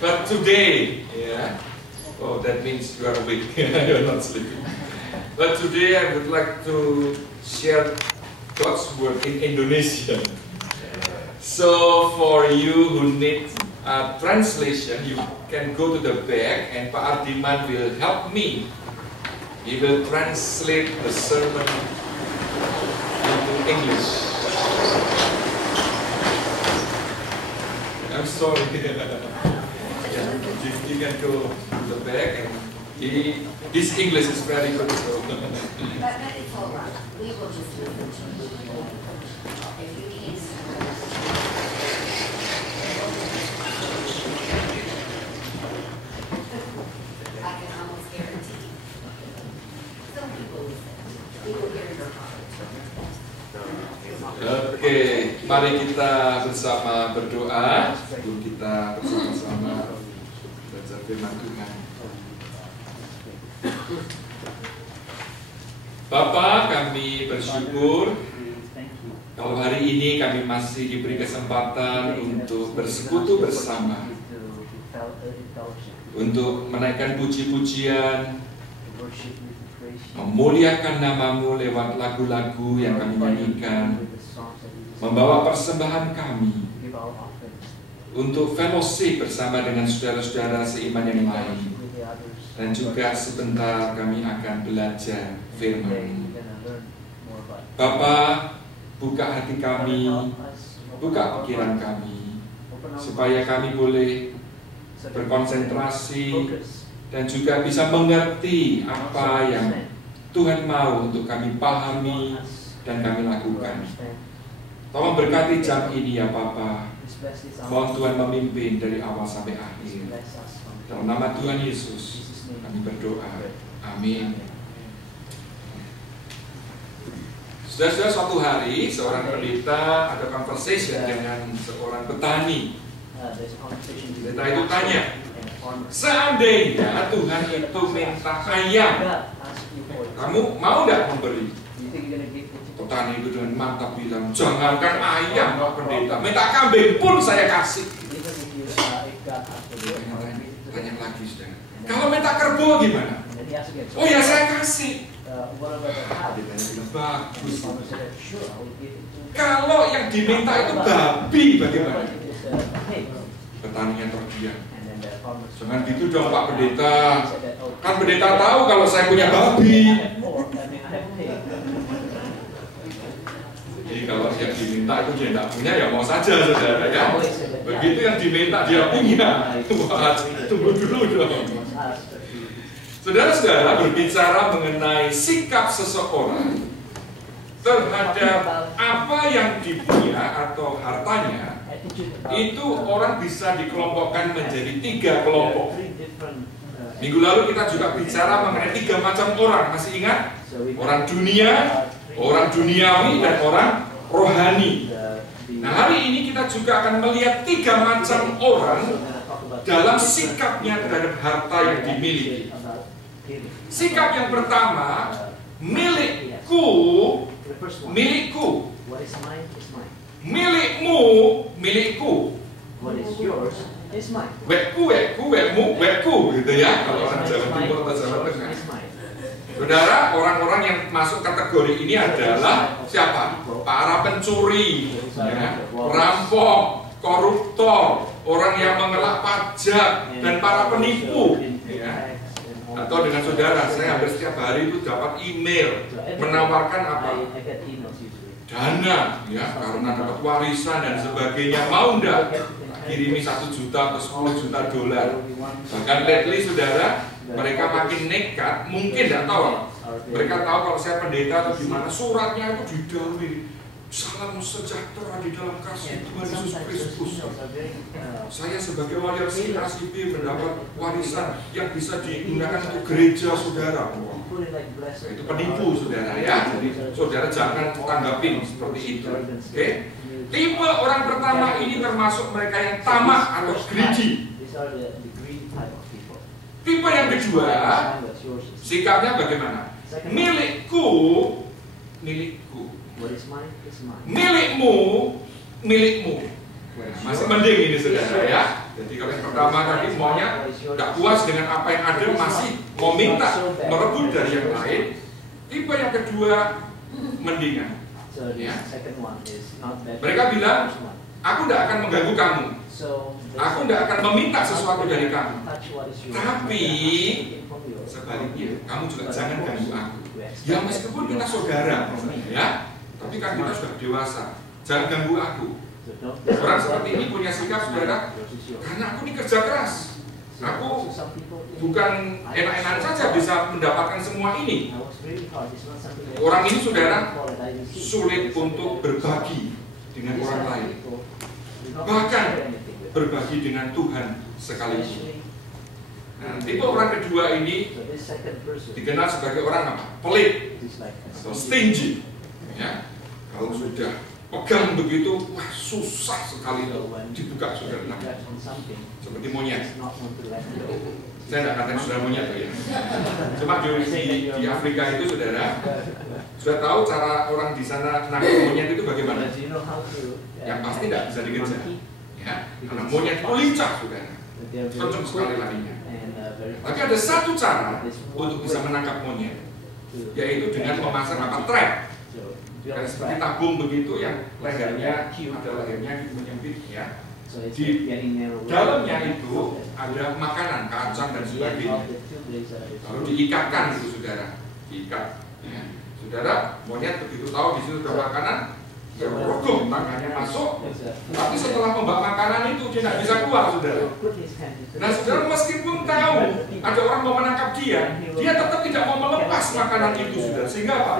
But today, oh, that means you are awake. You're not sleeping. But today I would like to share God's word in Indonesian. So for you who need a translation, you can go to the back and Pak Ardiman will help me. He will translate the sermon into English. I'm sorry. You can go to the back and his English is very good. So. But it's all right. We will just do it. If you need I can almost guarantee. Some people will hear your heart. Oke, mari kita bersama berdoa sebelum kita bersama-sama belajar firman Tuhan. Bapa, kami bersyukur kalau hari ini kami masih diberi kesempatan untuk bersekutu bersama, untuk menaikkan puji-pujian, memuliakan namamu lewat lagu-lagu yang kami nyanyikan, membawa persembahan kami untuk fellowship bersama dengan saudara-saudara seiman yang lain. Dan juga sebentar kami akan belajar firman. Bapa, buka hati kami, buka pikiran kami, supaya kami boleh berkonsentrasi dan juga bisa mengerti apa yang Tuhan mau untuk kami pahami dan kami lakukan. Tolong berkati jam ini ya Bapa. Mohon Tuhan memimpin dari awal sampai akhir. Dalam nama Tuhan Yesus kami berdoa. Amin. Sudah suatu hari seorang pendeta ada conversation dengan seorang petani. Pendeta itu tanya, seandainya Tuhan itu minta ayam, kamu mau nggak memberi? Petani itu dengan mantap bilang, jangankan ayam Pak Pendeta, minta kambing pun saya kasih. Tanya lagi saudara, kalau minta kerbau gimana? Oh ya saya kasih. Bagus. Kalau yang diminta itu babi bagaimana? Petaninya terdiam. Jangan gitu dong Pak Pendeta. Kan pendeta tahu kalau saya punya babi. Jadi kalau yang diminta itu dia tidak punya ya mau saja saudara ya. Begitu yang diminta dia punya. Wah, tunggu dulu dong. Saudara-saudara, berbicara mengenai sikap seseorang terhadap apa yang dipunya atau hartanya, itu orang bisa dikelompokkan menjadi 3 kelompok. Minggu lalu kita juga bicara mengenai 3 macam orang, masih ingat? Orang dunia, orang duniawi, dan orang rohani. Nah, hari ini kita juga akan melihat 3 macam orang dalam sikapnya terhadap harta yang dimiliki. Sikap yang pertama, milikku, milikku. Milikmu, milikku. Wekku, wekku, wekmu, wekku, gitu ya. Kalau orang Jawa Timur atau Jawa Tengah. Saudara, orang-orang yang masuk kategori ini adalah siapa? Para pencuri, ya, perampok, koruptor, orang yang mengelak pajak, dan para penipu. Ya. Atau dengan saudara, saya hampir setiap hari itu dapat email menawarkan apa? Dana, ya, karena dapat warisan dan sebagainya. Mau enggak kirimi 1 juta atau 10 juta dolar? Bahkan lately saudara, mereka makin nekat, mungkin enggak tahu. Mereka tahu kalau saya pendeta atau gimana, suratnya itu didahului salam sejahtera di dalam kasih Tuhan Yesus Kristus. Saya sebagai wali RCB mendapat warisan yang bisa digunakan untuk gereja saudara. Itu penipu saudara ya. Jadi saudara jangan tanggapin seperti itu. Oke? Tipe orang pertama ini termasuk mereka yang tamak atau greedy. Tipe yang kedua, sikapnya bagaimana? Milikku, milikku. Milikmu, milikmu. Masih mending ini saudara ya. Jadi kalau yang pertama tadi maunya tidak puas dengan apa yang ada, masih mau minta merebut dari yang lain. Tipe yang kedua mendingan. Ya. Mereka bilang, aku tidak akan mengganggu kamu. Aku tidak akan meminta sesuatu dari kamu. Tapi sebaliknya, kamu juga jangan ganggu aku. Ya meskipun kita saudara, ya, tapi kan kita sudah dewasa. Jangan ganggu aku. Orang seperti ini punya sikap, saudara, karena aku ini kerja keras. Aku bukan enak-enak saja bisa mendapatkan semua ini. Orang ini, saudara, sulit untuk berbagi dengan orang lain. Bahkan berbagi dengan Tuhan sekalipun. Nah, tipe orang kedua ini dikenal sebagai orang apa? Pelit atau stingy. Ya, kalau sudah pegang begitu, wah susah sekali dibuka, saudara. Seperti monyet. Saya tidak katakan saudara monyet ya. Cuma di Afrika itu, saudara, sudah tahu cara orang di sana nangkap monyet itu bagaimana? Yang pasti tidak bisa dikejar. Ya, karena monyet itu lincah, saudara. Kencang sekali larinya. Tapi ada satu cara untuk bisa menangkap monyet, yaitu dengan memasang apa? Trap. Kayak seperti tabung begitu yang lehernya ada lehernya menyempit, ya. Di dalamnya itu ada makanan, kacang dan sebagainya. Lalu diikatkan itu, saudara, diikat. Ya. Saudara, monyet begitu tahu di situ ada makanan, rogong tangannya masuk, tapi setelah membawa makanan itu dia tidak bisa keluar, saudara. Nah, saudara, meskipun tahu ada orang mau menangkap dia tetap tidak mau melepas makanan itu, saudara. Sehingga apa?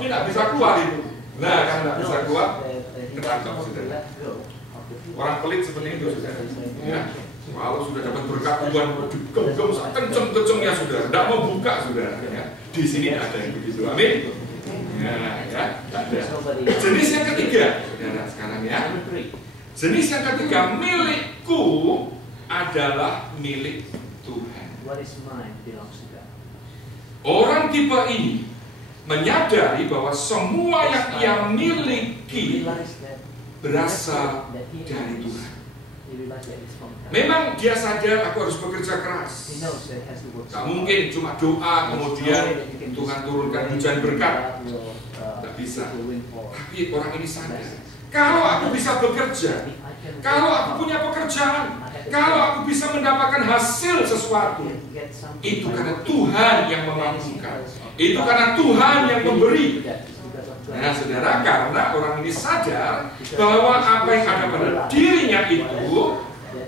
Dia tidak bisa keluar itu. Nah, karena tidak bisa keluar, ketangkap, saudara. Orang pelit seperti itu, saudara. Ya. Kalau sudah dapat berkat Tuhan, digenggam kenceng-kencengnya, saudara. Tidak mau buka, saudara. Ya. Di sini tidak ada yang begitu. Amin. Ya, ada. Jenis yang ketiga, saudara, sekarang ya. Jenis yang ketiga, milikku adalah milik Tuhan. Orang tipe ini menyadari bahwa semua yang ia miliki berasal dari Tuhan. Memang dia sadar aku harus bekerja keras. Tak mungkin cuma doa kemudian Tuhan turunkan hujan berkat. Tidak bisa. Tapi orang ini sadar, kalau aku bisa bekerja, kalau aku punya pekerjaan, kalau aku bisa mendapatkan hasil sesuatu, itu karena Tuhan yang memampukan. Itu karena Tuhan yang memberi. Nah, saudara, karena orang ini sadar bahwa apa yang ada pada dirinya itu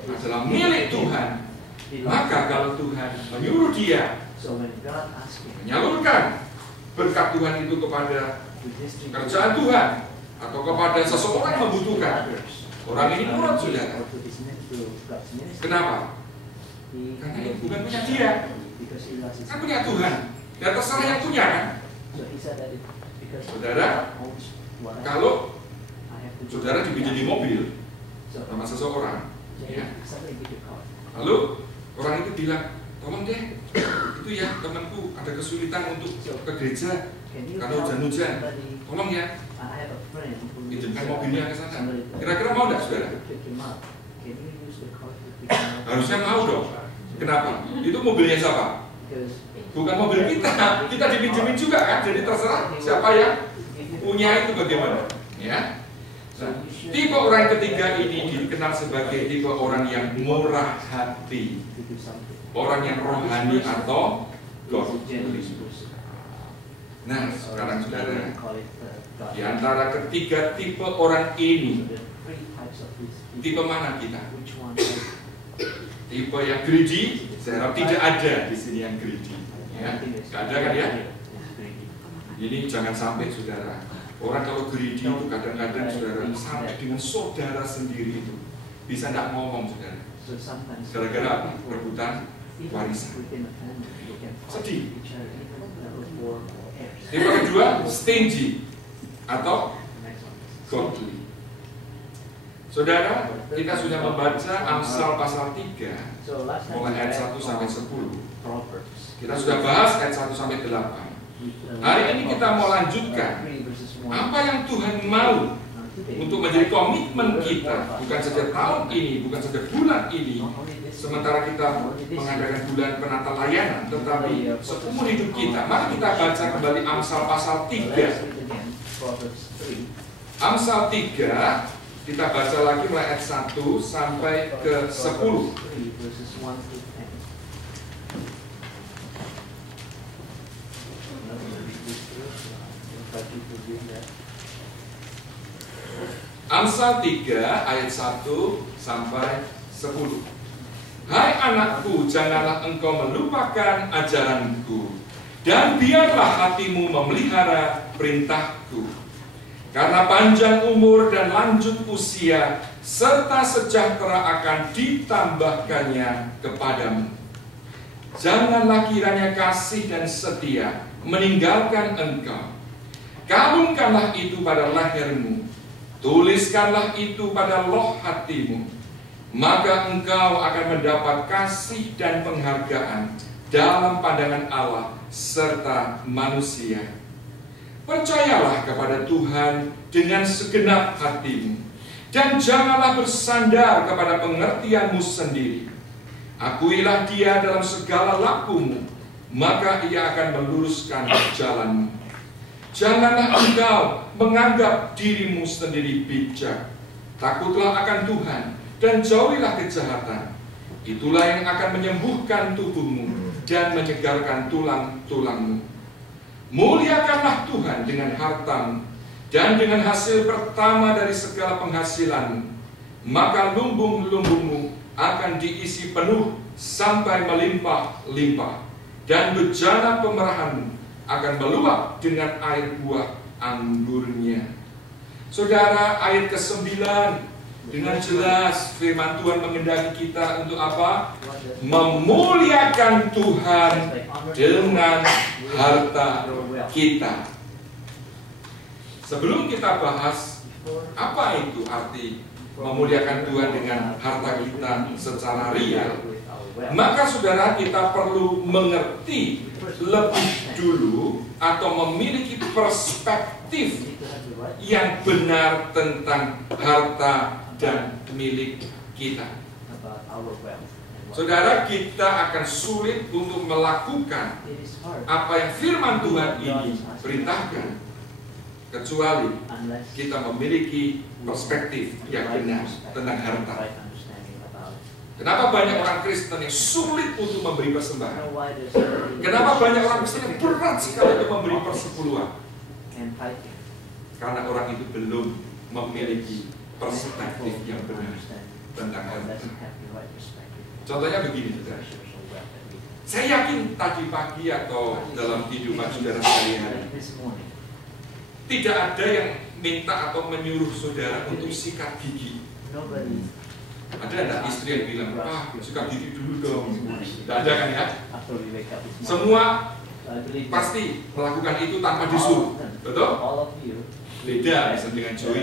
adalah milik Tuhan, maka kalau Tuhan menyuruh dia menyalurkan berkat Tuhan itu kepada kerjaan Tuhan atau kepada seseorang yang membutuhkan, orang ini nurut, saudara. Kenapa? Karena itu bukan punya dia, kan punya Tuhan. Ya terserah yang punya, kan? Saudara, kalau saudara dipinjami mobil sama seseorang, ya, lalu orang itu bilang, tolong deh, itu ya temanku ada kesulitan untuk ke gereja karena hujan-hujan, tolong ya, pinjamkan mobilnya ke sana. Kira-kira mau nggak, saudara? Harusnya mau dong. Kenapa? Itu mobilnya siapa? Bukan mobil kita, kita dipinjemin juga kan, jadi terserah siapa yang punya itu bagaimana, ya. Nah, tipe orang ketiga ini dikenal sebagai tipe orang yang murah hati, orang yang rohani atau godly. Nah, sekarang, saudara, di antara ketiga tipe orang ini, tipe mana kita? Tipe yang greedy, saya harap tidak ada di sini yang greedy. Ya, nggak ada kan ya? Ini jangan sampai, saudara. Orang kalau greedy itu kadang-kadang, saudara, sampai dengan saudara sendiri itu bisa tidak ngomong, saudara. Gara-gara apa? Rebutan warisan. Sedih. Tipe kedua, stingy atau godly. Saudara, kita sudah membaca Amsal pasal 3 mulai ayat 1 sampai 10. Kita sudah bahas ayat 1 sampai 8. Hari ini kita mau lanjutkan apa yang Tuhan mau untuk menjadi komitmen kita, bukan saja tahun ini, bukan saja bulan ini, sementara kita mengadakan bulan penata layanan, tetapi seumur hidup kita. Mari kita baca kembali Amsal pasal 3. Amsal 3, kita baca lagi mulai ayat 1 sampai ke 10. Amsal 3 ayat 1 sampai 10. Hai anakku, janganlah engkau melupakan ajaranku, dan biarlah hatimu memelihara perintahku. Karena panjang umur dan lanjut usia serta sejahtera akan ditambahkannya kepadamu. Janganlah kiranya kasih dan setia meninggalkan engkau. Kalungkanlah itu pada lehermu, tuliskanlah itu pada loh hatimu, maka engkau akan mendapat kasih dan penghargaan dalam pandangan Allah serta manusia. Percayalah kepada Tuhan dengan segenap hatimu, dan janganlah bersandar kepada pengertianmu sendiri. Akuilah Dia dalam segala lakumu, maka Ia akan meluruskan jalanmu. Janganlah engkau menganggap dirimu sendiri bijak. Takutlah akan Tuhan dan jauhilah kejahatan. Itulah yang akan menyembuhkan tubuhmu dan menyegarkan tulang-tulangmu. Muliakanlah Tuhan dengan hartamu dan dengan hasil pertama dari segala penghasilanmu. Maka lumbung-lumbungmu akan diisi penuh sampai melimpah-limpah, dan bejana pemerahanmu akan meluap dengan air buah anggurnya. Saudara, ayat ke-9 dengan jelas firman Tuhan mengendaki kita untuk apa? Memuliakan Tuhan dengan harta kita. Sebelum kita bahas apa itu arti memuliakan Tuhan dengan harta kita secara real, maka saudara, kita perlu mengerti lebih dulu atau memiliki perspektif yang benar tentang harta dan milik kita. Saudara, kita akan sulit untuk melakukan apa yang firman Tuhan ini perintahkan, kecuali kita memiliki perspektif yang benar tentang harta. Kenapa banyak orang Kristen yang sulit untuk memberi persembahan? Kenapa banyak orang Kristen yang berat sekali untuk memberi persepuluhan? Karena orang itu belum memiliki perspektif yang benar tentang harta. Contohnya begini, saudara. Saya yakin tadi pagi atau dalam kehidupan saudara sehari-hari, tidak ada yang minta atau menyuruh saudara untuk sikat gigi. Ada enggak istri yang bilang, sikat gigi dulu dong? Tidak ada kan ya? Semua pasti melakukan itu tanpa disuruh, betul? Beda misalnya dengan Joey,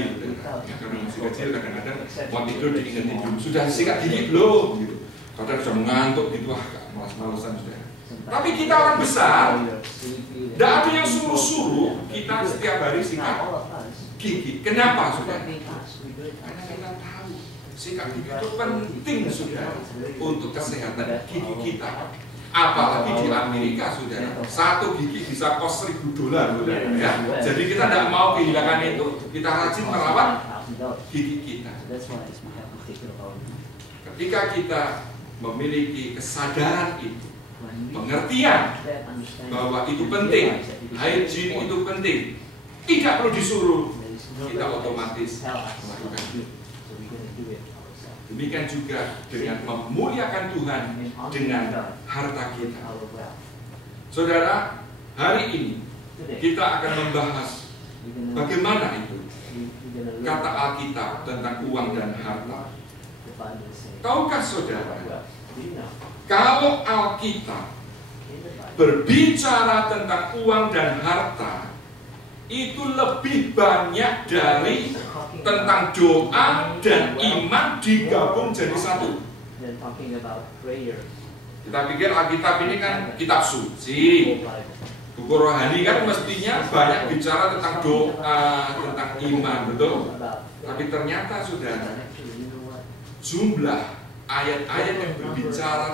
ya, karena masih kecil kadang-kadang mau tidur diingetin dulu, sudah sikat gigi belum? Gitu. Kadang sudah mengantuk gitu, malas-malasan sudah. Tapi kita orang besar, tidak ada yang suruh-suruh kita setiap hari sikat gigi. Kenapa sudah? Karena kita tahu sikat gigi itu penting sudah untuk kesehatan gigi kita. Apalagi di Amerika, saudara, satu gigi bisa kos $1.000, saudara. Ya. Jadi kita tidak mau kehilangan itu. Kita rajin merawat gigi kita. Ketika kita memiliki kesadaran itu, pengertian bahwa itu penting, hygiene itu penting, tidak perlu disuruh, kita otomatis melakukan itu. Demikian juga dengan memuliakan Tuhan dengan harta kita. Saudara, hari ini kita akan membahas bagaimana itu kata Alkitab tentang uang dan harta. Tahukah saudara, kalau Alkitab berbicara tentang uang dan harta, itu lebih banyak dari tentang doa dan iman digabung jadi satu. Kita pikir Alkitab ini kan kitab suci, Buku rohani kan mestinya banyak bicara tentang doa, tentang iman, betul? Tapi ternyata sudah jumlah ayat-ayat yang berbicara